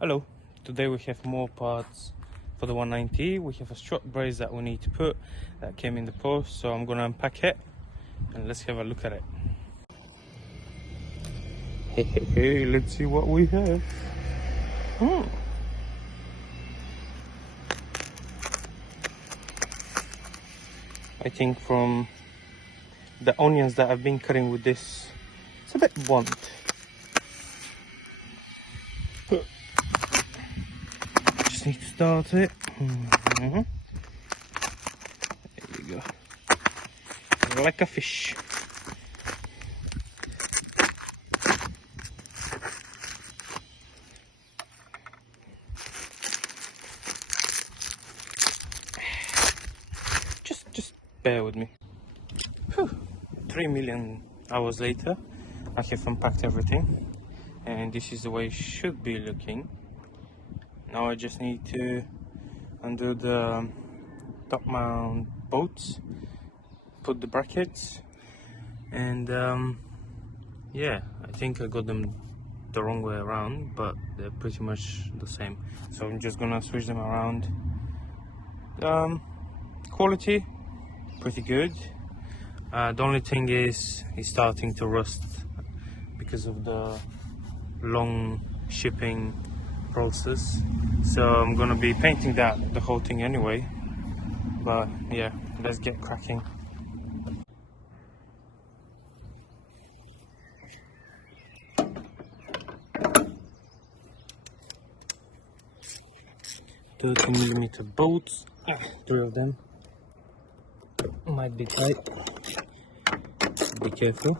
Hello, today we have more parts for the 190. We have a strut brace that we need to put that came in the post, so I'm gonna unpack it and let's have a look at it. Hey, let's see what we have. I think from the onions that I've been cutting with this, it's a bit blunt. Just need to start it. There you go. Like a fish. Just bear with me. 3 million hours later, I have unpacked everything, and this is the way it should be looking. Now I just need to undo the top mount bolts, put the brackets, and yeah, I think I got them the wrong way around, but they're pretty much the same, so I'm just gonna switch them around. Quality pretty good. The only thing is it's starting to rust because of the long shipping process, so I'm gonna be painting the whole thing anyway. But yeah, let's get cracking. "30mm bolts, 3 of them. Might be tight, be careful."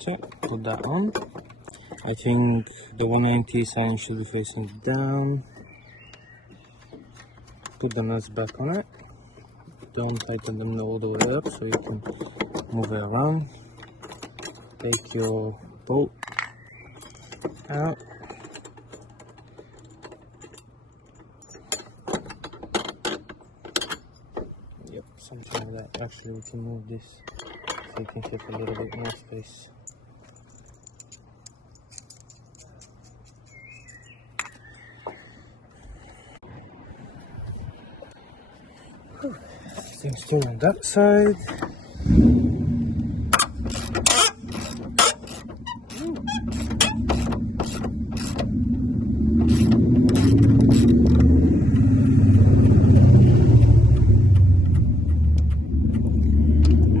So put that on. I think the 190 sign should be facing down. Put the nuts back on it. Don't tighten them all the way up, so you can move it around. Take your bolt out. Yep, something like that. Actually, we can move this so you can have a little bit more space. Things still on that side.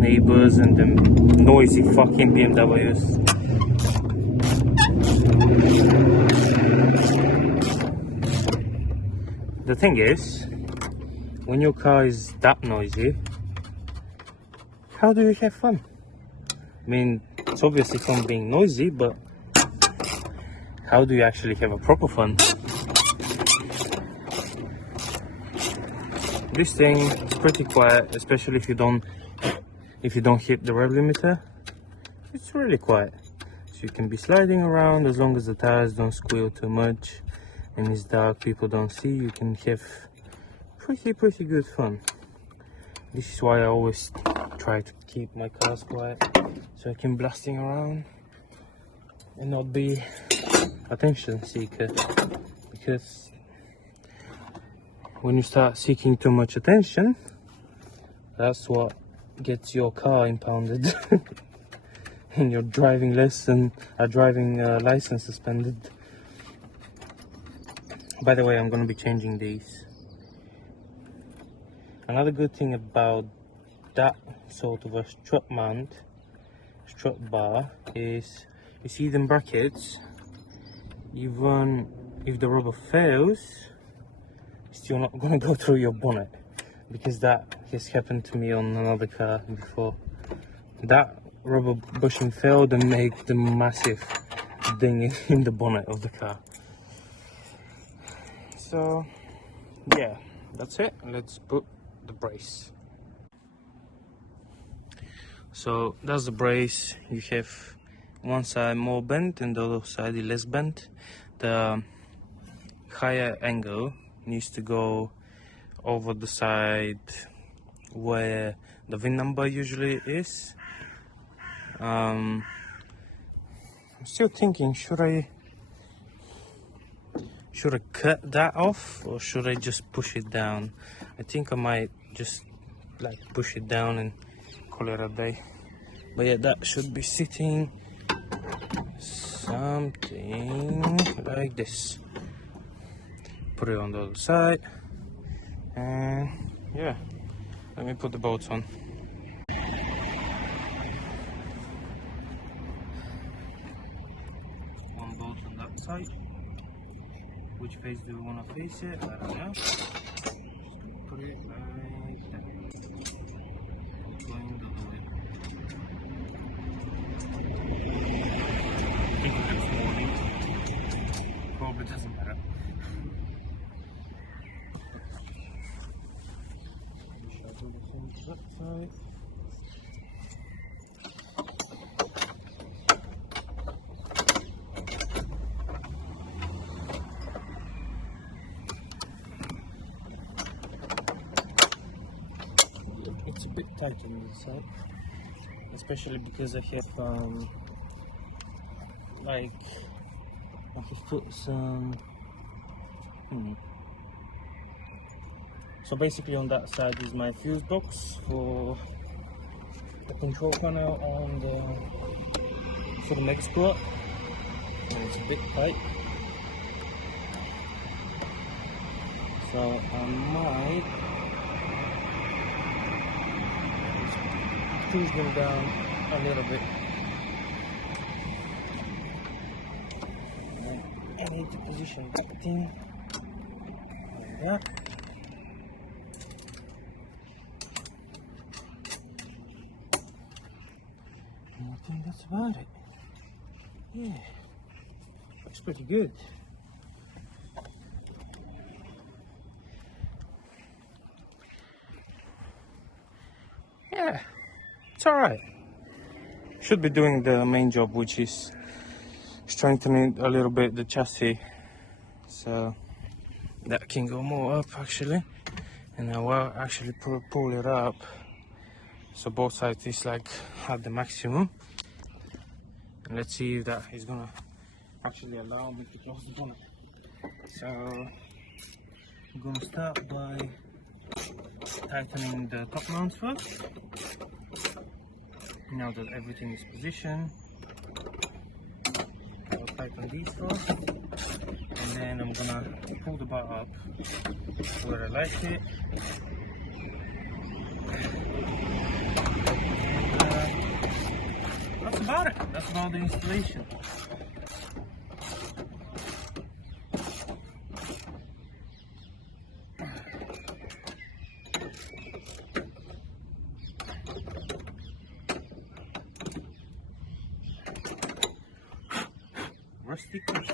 Neighbors and them noisy fucking BMWs. The thing is, when your car is that noisy, how do you have fun? I mean, it's obviously fun being noisy, but how do you actually have a proper fun? This thing is pretty quiet, especially if you don't hit the rev limiter. It's really quiet, so you can be sliding around as long as the tires don't squeal too much and it's dark, people don't see. You can have pretty good fun. This is why I always try to keep my cars quiet, so I can blasting around and not be attention seeker, because when you start seeking too much attention, that's what gets your car impounded and your driving license suspended. By the way, I'm going to be changing these. Another good thing about that sort of a strut bar is, you see them brackets, even if the rubber fails, still not gonna go through your bonnet, because that has happened to me on another car before. That rubber bushing failed and made the massive ding in the bonnet of the car. So yeah, that's it. Let's put the brace. So that's the brace. You have one side more bent and the other side is less bent. The higher angle needs to go over the side where the VIN number usually is. I'm still thinking, should I cut that off or should I just push it down? I think I might just like push it down and call it a day. But yeah, that should be sitting something like this. Put it on the other side, and yeah, let me put the bolts on. One bolt on that side. Which face do we want to face it? I don't know. Just put it like that. Going the other way. I think it looks more neat. Probably doesn't matter. That side. It's a bit tight on this side, especially because I have like I have put some. So basically on that side is my fuse box for the control panel on the for the next plot, and it's a bit tight. So I might push them down a little bit. And I need to position that thing like that. And I think that's about it. Yeah, looks pretty good. Yeah, it's alright. Should be doing the main job, which is strengthening a little bit the chassis, so that can go more up actually, and I will actually pull it up so both sides is like at the maximum. And let's see if that is gonna actually allow me to close the bonnet. So I'm gonna start by tightening the top mounts first. Now that everything is positioned, I'll tighten these first, and then I'm gonna pull the bar up where I like it. That's about it. That's about the installation. Rusty bolts.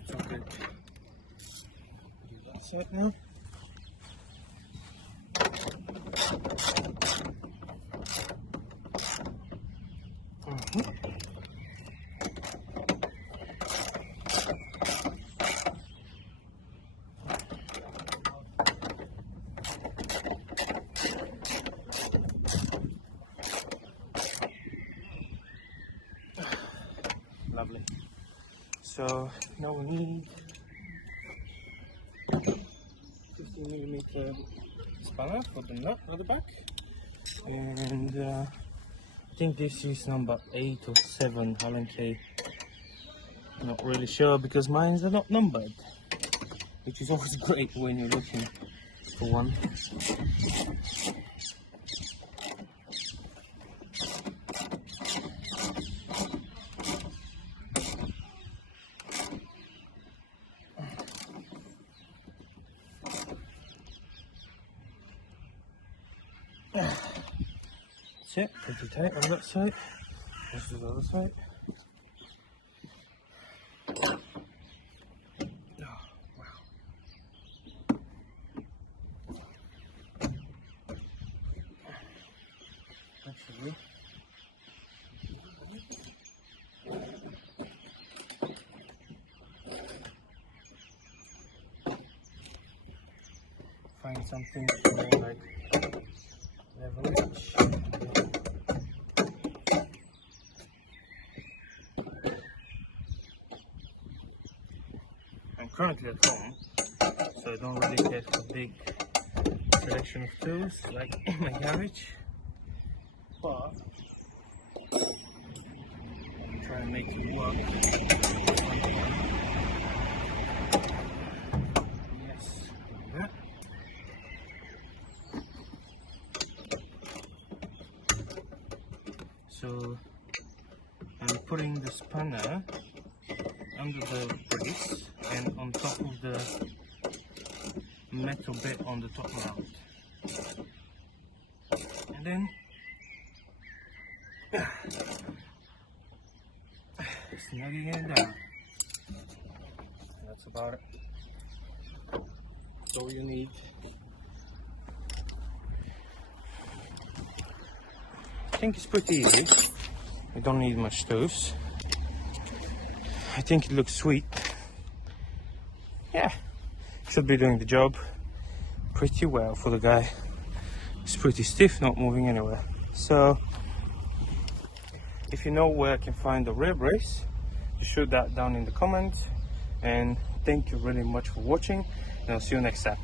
It's all good. Do that side now. Lovely. So now we need 15mm spanner for the nut at the back, and I think this is number 8 or 7 Allen K. Not really sure because mines are not numbered, which is always great when you're looking for one. That's it, pretty tight on that side. This is the other side. Oh, wow. Actually, find something more like leverage. I'm currently at home, so I don't really get a big selection of tools like in my garage, but I'm trying to make it work. Yes, like that. So I'm putting the spanner under the brace and on top of the metal bit on the top mount, and then snagging it down. That's about it. That's all you need. I think it's pretty easy. We don't need much tools. I think it looks sweet. Yeah, should be doing the job pretty well for the guy. It's pretty stiff, not moving anywhere. So if you know where I can find the rear brace, just shoot that down in the comments. And thank you really much for watching, and I'll see you next time.